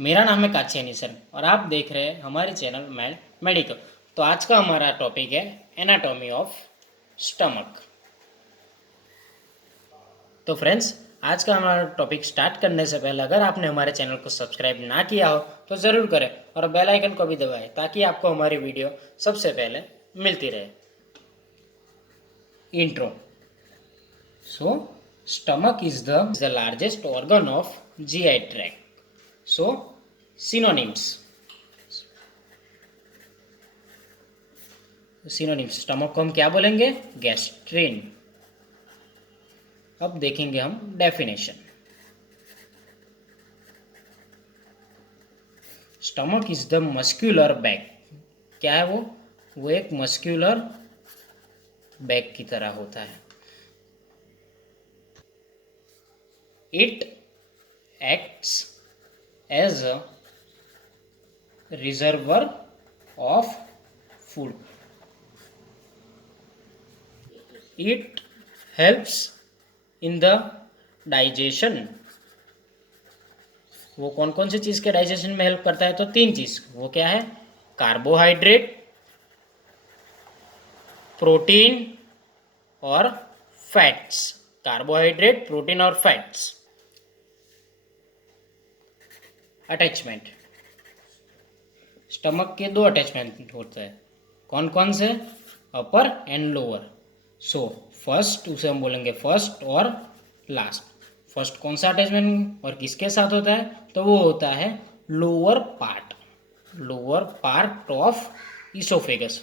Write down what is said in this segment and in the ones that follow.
मेरा नाम है काछी निशन और आप देख रहे हैं हमारे चैनल मैड मेडिकल। तो आज का हमारा टॉपिक है एनाटॉमी ऑफ स्टमक। तो फ्रेंड्स, आज का हमारा टॉपिक स्टार्ट करने से पहले अगर आपने हमारे चैनल को सब्सक्राइब ना किया हो तो ज़रूर करें और बेल आइकन को भी दबाएं ताकि आपको हमारी वीडियो सबसे पहले मिलती रहे। Intro. So stomach is the largest organ of GI tract. So synonyms stomach को हम क्या बोलेंगे? गैस्ट्रिन। अब देखेंगे हम definition. Stomach is the muscular bag. क्या है वो एक मस्क्यूलर बैग की तरह होता है। It acts as a reservoir of food. It helps in the digestion. वो कौन कौन सी चीज़ के डाइजेशन में हेल्प करता है? तो 3 चीज़। वो क्या है? कार्बोहाइड्रेट, प्रोटीन और फैट्स। कार्बोहाइड्रेट, प्रोटीन और फैट्स। अटैचमेंट। स्टमक के 2 अटैचमेंट होते हैं। कौन कौन से? अपर एंड लोअर। सो फर्स्ट, उसे हम बोलेंगे फर्स्ट और लास्ट। फर्स्ट कौन सा अटैचमेंट और किसके साथ होता है? तो वो होता है लोअर पार्ट ऑफ इसोफेगस।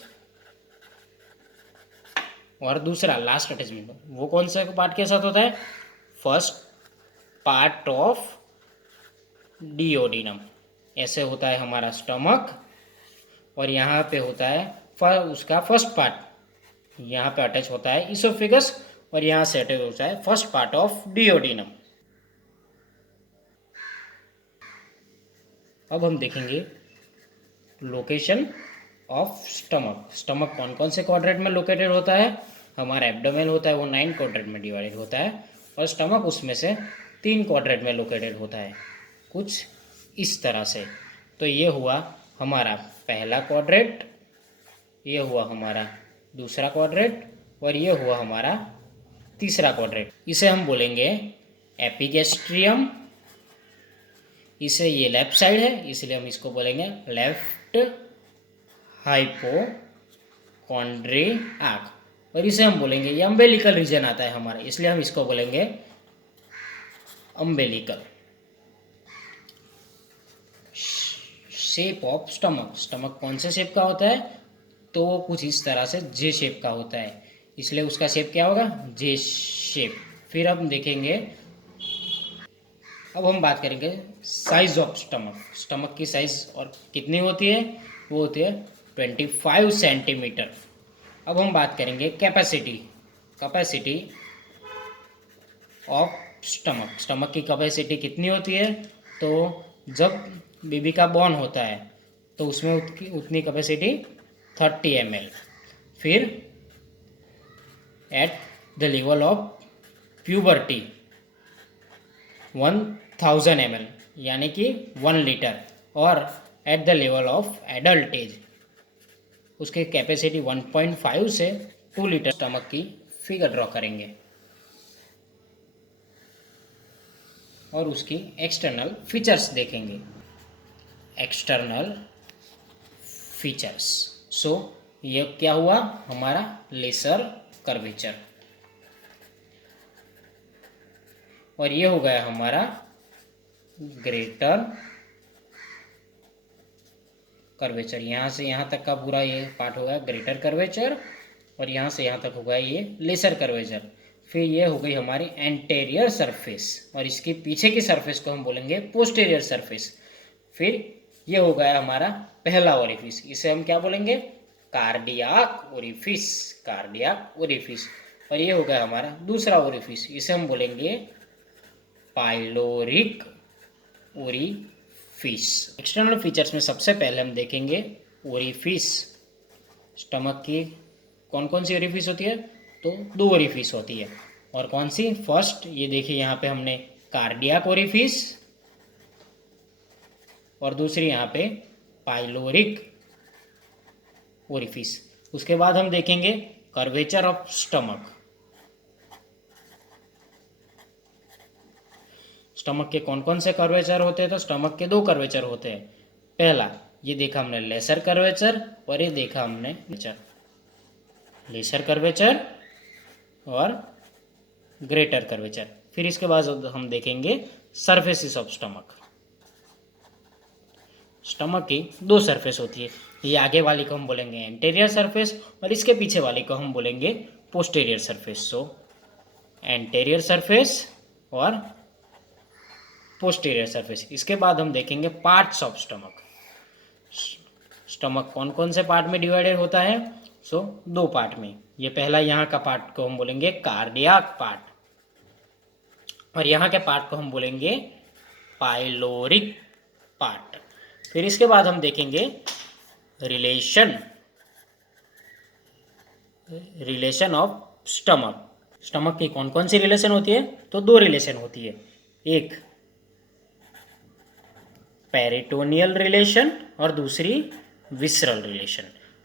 और दूसरा लास्ट अटैचमेंट वो कौन से पार्ट के साथ होता है? First part of duodenum. ऐसे होता है हमारा स्टमक और यहाँ पे होता है उसका फर्स्ट पार्ट। यहाँ पे अटैच होता है इसोफेगस और यहाँ से अटैच होता है फर्स्ट पार्ट ऑफ डिओडिनम। अब हम देखेंगे लोकेशन ऑफ स्टमक। स्टमक कौन कौन से क्वाड्रेंट में लोकेटेड होता है? हमारा एब्डोमेन होता है वो 9 क्वाड्रेंट में डिवाइडेड होता है और स्टमक उसमें से 3 क्वाड्रेंट में लोकेटेड होता है, कुछ इस तरह से। तो ये हुआ हमारा पहला क्वाड्रेंट, ये हुआ हमारा दूसरा क्वाड्रेंट और ये हुआ हमारा तीसरा क्वाड्रेंट। इसे हम बोलेंगे एपिगैस्ट्रियम। इसे ये लेफ्ट साइड है इसलिए हम इसको बोलेंगे लेफ्ट हाइपोकॉन्ड्रियाक। और इसे हम बोलेंगे ये अम्बेलिकल रीजन आता है हमारा, इसलिए हम इसको बोलेंगे umbilical. Shape of stomach. Stomach कौन से शेप का होता है? तो वो कुछ इस तरह से जे शेप का होता है, इसलिए उसका शेप क्या होगा? जे शेप। फिर हम देखेंगे, अब हम बात करेंगे साइज ऑफ स्टमक। स्टमक की साइज और कितनी होती है? वो होती है 25 सेंटीमीटर। अब हम बात करेंगे कैपेसिटी ऑफ स्टमक। स्टमक की कैपेसिटी कितनी होती है? तो जब बेबी का बॉर्न होता है तो उसमें उतनी कैपेसिटी 30 ml। फिर at the level of puberty 1000 ml यानी कि 1 लीटर। और at the level of adult age उसकी कैपेसिटी 1.5 से 2 लीटर। स्टमक की फिगर ड्रॉ करेंगे और उसकी एक्सटर्नल फीचर्स देखेंगे। External features. सो ये क्या हुआ? हमारा लेसर कर्वेचर। और ये हो गया हमारा ग्रेटर कर्वेचर। यहाँ से यहाँ तक का पूरा ये पार्ट हो गया ग्रेटर कर्वेचर और यहाँ से यहाँ तक हो गया ये लेसर कर्वेचर। फिर ये हो गई हमारी एंटेरियर सरफेस और इसके पीछे की सरफेस को हम बोलेंगे पोस्टेरियर सरफेस। फिर ये हो गया हमारा पहला ओरिफिस, इसे हम क्या बोलेंगे? Cardiac orifice. और ये हो गया हमारा दूसरा ओरिफिस, इसे हम बोलेंगे पाइलोरिक ओरिफिस। एक्सटर्नल फीचर्स में सबसे पहले हम देखेंगे ओरिफिस। स्टमक की कौन कौन सी ओरिफिस होती है? तो 2 ओरिफिस होती है। और कौन सी? फर्स्ट ये देखिए यहाँ पे हमने कार्डियाक ओरिफिस और दूसरी यहाँ पे पाइलोरिक ओरिफिस। उसके बाद हम देखेंगे कर्वेचर ऑफ स्टमक। स्टमक के कौन कौन से कर्वेचर होते हैं? तो स्टमक के दो कर्वेचर होते हैं। पहला ये देखा हमने लेसर कर्वेचर, और ये देखा हमने लेसर कर्वेचर और ग्रेटर कर्वेचर। फिर इसके बाद हम देखेंगे सरफेसिस ऑफ स्टमक। स्टमक की दो सरफेस होती है, ये आगे वाली को हम बोलेंगे एंटेरियर सरफेस और इसके पीछे वाली को हम बोलेंगे पोस्टेरियर सरफेस। सो एंटेरियर सरफेस और पोस्टेरियर सरफेस। इसके बाद हम देखेंगे पार्ट्स ऑफ स्टमक। स्टमक कौन कौन से पार्ट में डिवाइडेड होता है? सो दो पार्ट में। ये पहला यहाँ का पार्ट को हम बोलेंगे कार्डियाक पार्ट, और यहाँ के पार्ट को हम बोलेंगे पाइलोरिक पार्ट। फिर इसके बाद हम देखेंगे रिलेशन ऑफ स्टमक। स्टमक की कौन कौन सी रिलेशन होती है? तो दो रिलेशन होती है, एक पेरिटोनियल रिलेशन और दूसरी विसरल रिलेशन।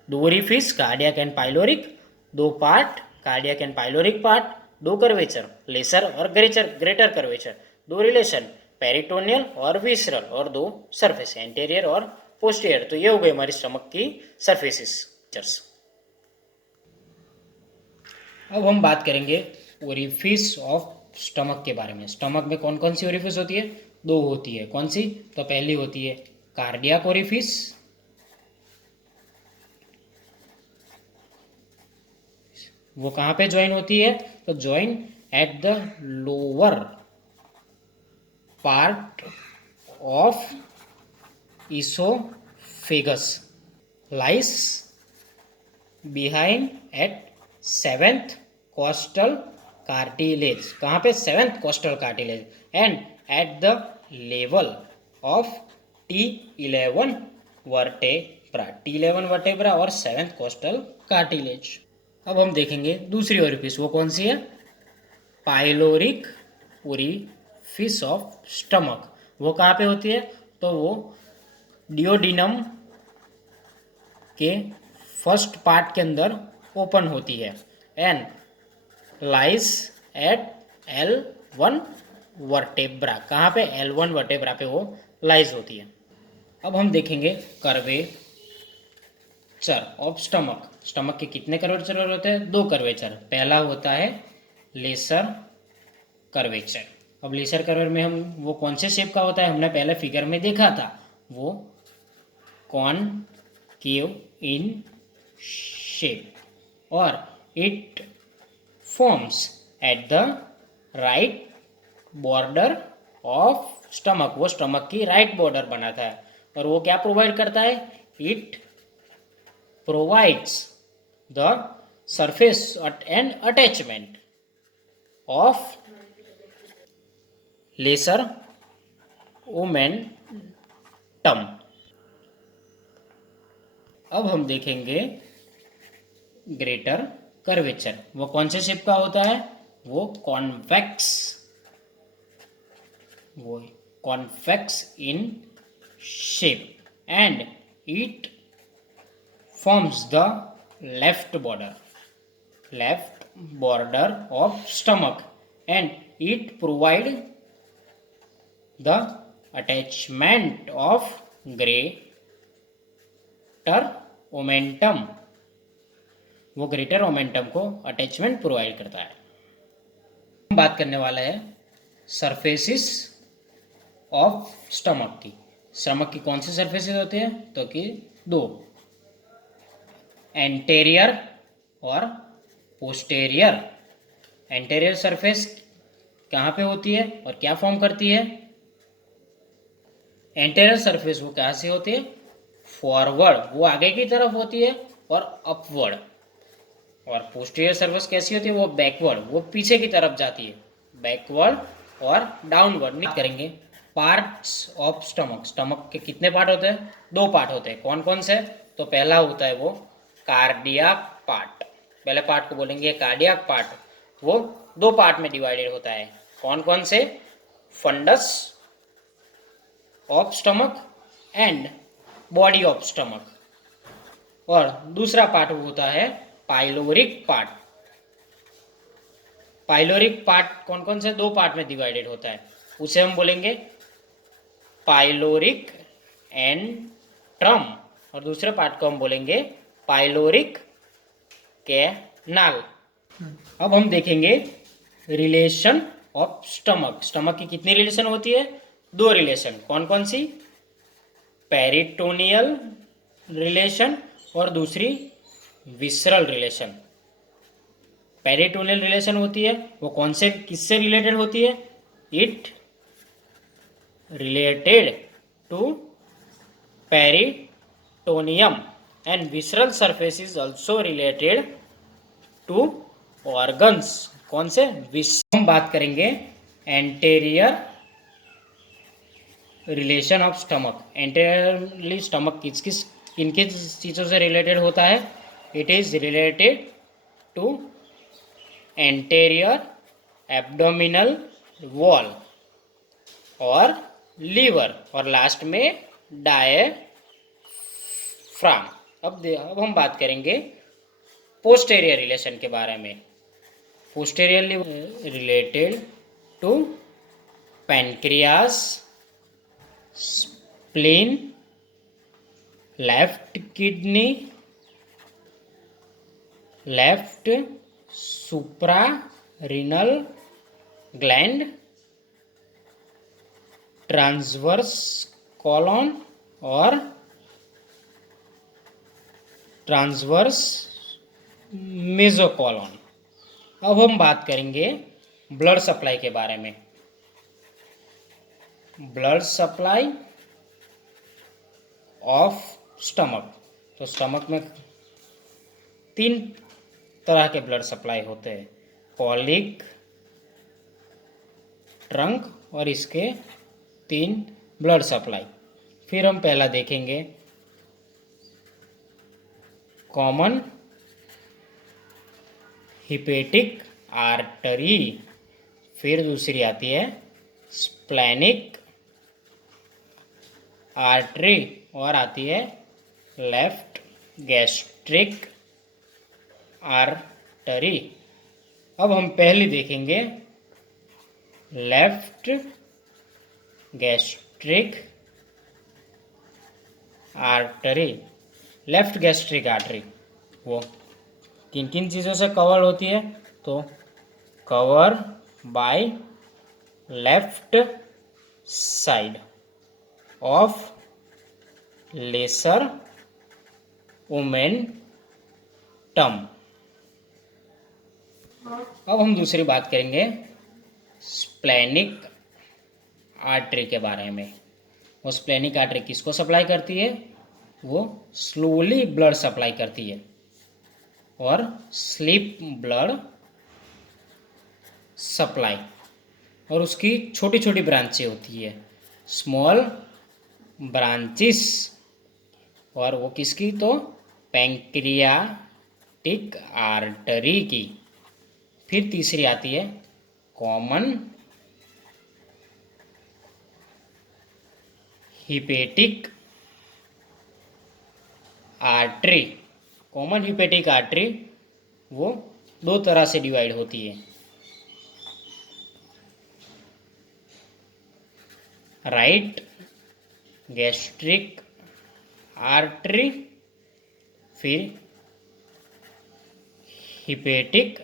दो ओरिफिस कार्डियक एंड पाइलोरिक, दो part cardiac and pyloric part, दो कर्वेचर लेसर और ग्रेटर कर्वेचर, दो रिलेशन पेरिटोनियल और विसरल, और दो सरफेस एंटेरियर और पोस्टीरियर। तो ये हो गई हमारी स्टमक की सरफेसेस। अब हम बात करेंगे ओरिफिस ऑफ स्टमक के बारे में। स्टमक में कौन कौन सी ओरिफिस होती है? दो होती है। कौन सी? तो पहली होती है कार्डियक ओरिफिस, वो कहाँ पे ज्वाइन होती है? तो join at the lower part of oesophagus, lies behind at seventh costal cartilage. कहाँ पे? Seventh costal cartilage, and at the level of T11 vertebra. T11 vertebra और सेवेंथ कॉस्टल कार्टिलेज। अब हम देखेंगे दूसरी ओरिफिस, वो कौन सी है? Pyloric orifice of stomach. वो कहाँ पे होती है? तो वो डियोडिनम के फर्स्ट पार्ट के अंदर ओपन होती है, and lies at L1 vertebra. कहाँ पे? L1 वर्टेब्रा पे वो लाइज होती है। अब हम देखेंगे कर्वेचर ऑफ स्टमक। स्टमक के कितने कर्वेचर होते हैं? दो कर्वेचर। पहला होता है लेसर कर्वेचर। अब लेसर कर्वेचर में हम वो कौन से शेप का होता है? हमने पहले फिगर में देखा था, वो कॉनकेव इन शेप, और it forms at the right border of stomach. वो स्टमक की राइट बॉर्डर बनाता है, और वो क्या प्रोवाइड करता है? It provides the surface and attachment of lesser omentum. अब हम देखेंगे ग्रेटर कर्वेचर। वो कौन से शेप का होता है? वो convex in shape, and it forms the left border of stomach, and it provide the attachment of greater omentum. वो ग्रेटर ओमेंटम को अटैचमेंट प्रोवाइड करता है। हम बात करने वाला है सरफेसिस ऑफ स्टमक की। स्टमक की कौन सी सरफेसेस होते हैं? तो कि दो, एंटेरियर और पोस्टेरियर। एंटेरियर सरफेस कहाँ पे होती है और क्या फॉर्म करती है? एंटेरियर सरफेस वो कहाँ से होती है? फॉरवर्ड, वो आगे की तरफ होती है और अपवर्ड। और पोस्टीरियर सरफेस कैसी होती है? वो बैकवर्ड, वो पीछे की तरफ जाती है, बैकवर्ड और डाउनवर्ड। नहीं करेंगे पार्ट्स ऑफ स्टमक। स्टमक के कितने पार्ट होते हैं? दो पार्ट होते हैं। कौन कौन से? तो पहला होता है वो कार्डियाक पार्ट। पहले पार्ट को बोलेंगे कार्डियाक पार्ट। वो दो पार्ट में डिवाइडेड होता है। कौन कौन से? Fundus of stomach and body of stomach. और दूसरा पार्ट होता है पाइलोरिक पार्ट। पाइलोरिक पार्ट कौन कौन से दो पार्ट में डिवाइडेड होता है, उसे हम बोलेंगे पाइलोरिक एंड ट्रम, और दूसरे पार्ट को हम बोलेंगे पाइलोरिक कैनाल। अब हम देखेंगे रिलेशन ऑफ स्टमक। स्टमक की कितनी रिलेशन होती है, दो रिलेशन। कौन कौन सी, पेरिटोनियल रिलेशन और दूसरी विसरल रिलेशन। पेरिटोनियल रिलेशन होती है वो कौन से किससे रिलेटेड होती है, it related to peritoneum and visceral surface is also related to organs. कौन से, हम बात करेंगे anterior relation of stomach. Anteriorly stomach किस किस किन किन चीज़ों से रिलेटेड होता है, it is related to anterior abdominal wall और लीवर, और लास्ट में डायफ्राम। अब हम बात करेंगे पोस्टेरियर रिलेशन के बारे में। Posteriorly related to pancreas, spleen, left kidney, left suprarenal gland, transverse colon और ट्रांसवर्स मेसोकॉलन। अब हम बात करेंगे ब्लड सप्लाई के बारे में। Blood supply of stomach. तो स्टमक में तीन तरह के ब्लड सप्लाई होते हैं, कॉलिक, ट्रंक और इसके तीन ब्लड सप्लाई। फिर हम पहला देखेंगे कॉमन हिपेटिक आर्टरी, फिर दूसरी आती है स्प्लेनिक आर्टरी और आती है लेफ्ट गैस्ट्रिक आर्टरी। अब हम पहली देखेंगे left gastric artery. Left gastric artery वो किन किन चीज़ों से कवर होती है, तो cover by left side of lesser omentum. अब हम दूसरी बात करेंगे स्प्लेनिक आर्टरी के बारे में। वो स्प्लेनिक आर्टरी किसको सप्लाई करती है, वो स्लोली ब्लड सप्लाई करती है और स्लीप ब्लड सप्लाई, और उसकी छोटी छोटी ब्रांचें होती है, स्मॉल ब्रांचेस। और वो किसकी, तो पैंक्रियाटिक आर्टरी की। फिर तीसरी आती है common hepatic artery. Common hepatic artery वो दो तरह से डिवाइड होती है, राइट गैस्ट्रिक आर्टरी, फिर हिपेटिक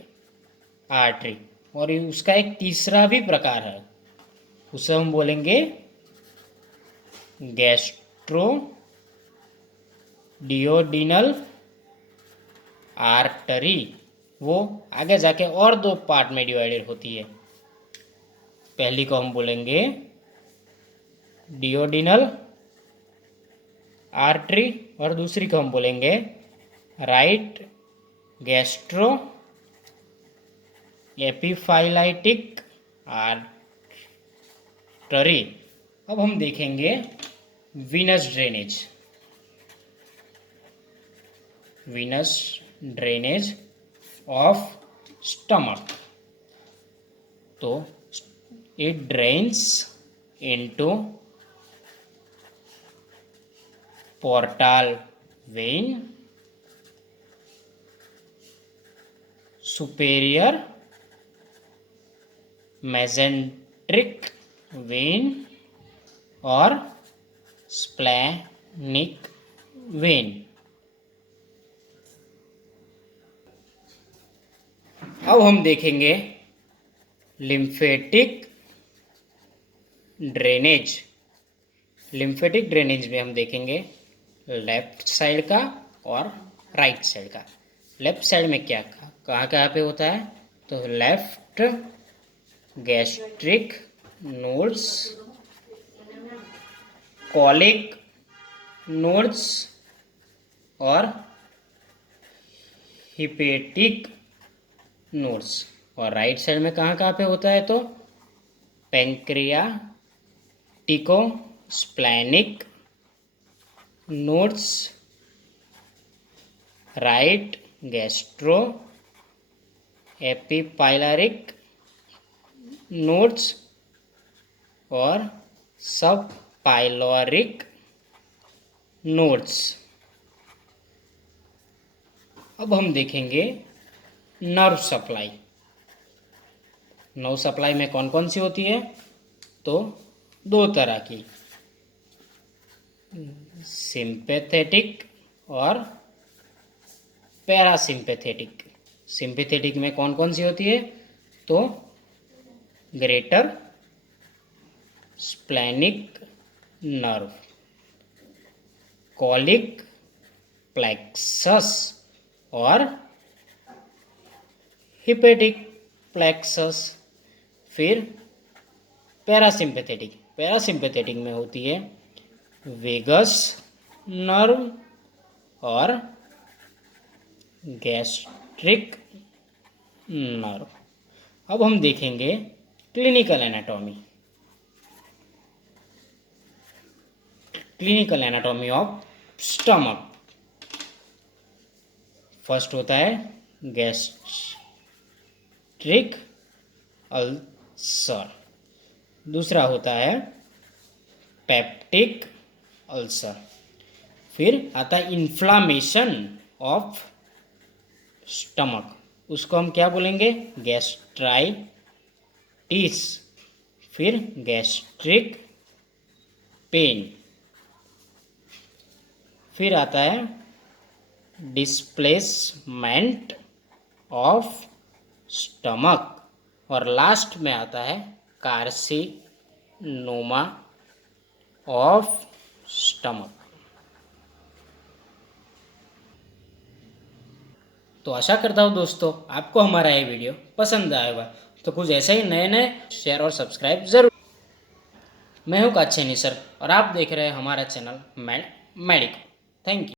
आर्टरी, और उसका एक तीसरा भी प्रकार है, उसे हम बोलेंगे गैस्ट्रो डियोडिनल आर्टरी। वो आगे जाके और दो पार्ट में डिवाइडेड होती है। पहली को हम बोलेंगे डियोडिनल आर्टरी और दूसरी को हम बोलेंगे राइट गैस्ट्रो एपिफाइलाइटिक आर्टरी। अब हम देखेंगे venous drainage. Venous drainage of stomach. तो it drains into portal vein, superior mesenteric vein और स्प्लेनिक वेन। अब हम देखेंगे लिम्फेटिक ड्रेनेज। लिम्फेटिक ड्रेनेज में हम देखेंगे लेफ्ट साइड का और राइट साइड का। लेफ्ट साइड में क्या कहाँ कहाँ पे होता है, तो left gastric nodes, colic nodes और हिपेटिक नोड्स। और राइट साइड में कहाँ कहाँ पे होता है, तो pancreaticosplenic nodes, right gastroepiploic nodes और सब पाइलोरिक नोड्स। अब हम देखेंगे नर्व सप्लाई। नर्व सप्लाई में कौन कौन सी होती है, तो दो तरह की, सिंपैथेटिक और पैरासिम्पैथेटिक। सिंपैथेटिक में कौन कौन सी होती है, तो greater splenic nerve, colic plexus और हिपेटिक प्लेक्सस। फिर पैरासिम्पैथेटिक, पैरासिम्पैथेटिक में होती है वेगस नर्व और गैस्ट्रिक नर्व। अब हम देखेंगे clinical anatomy. Clinical anatomy of stomach. First होता है गैस्ट्रिक अल्सर, दूसरा होता है पेप्टिक अल्सर। फिर आता है इन्फ्लामेशन ऑफ स्टमक, उसको हम क्या बोलेंगे, गैस्ट्राइटिस। फिर गैस्ट्रिक पेन। फिर आता है डिस्प्लेसमेंट ऑफ स्टमक और लास्ट में आता है कार्सिनोमा ऑफ स्टमक। तो आशा करता हूँ दोस्तों आपको हमारा ये वीडियो पसंद आया होगा। तो कुछ ऐसे ही नए नए शेयर और सब्सक्राइब जरूर। मैं हूँ काच्छेनी सर और आप देख रहे हैं हमारा चैनल मेडिको। Thank you.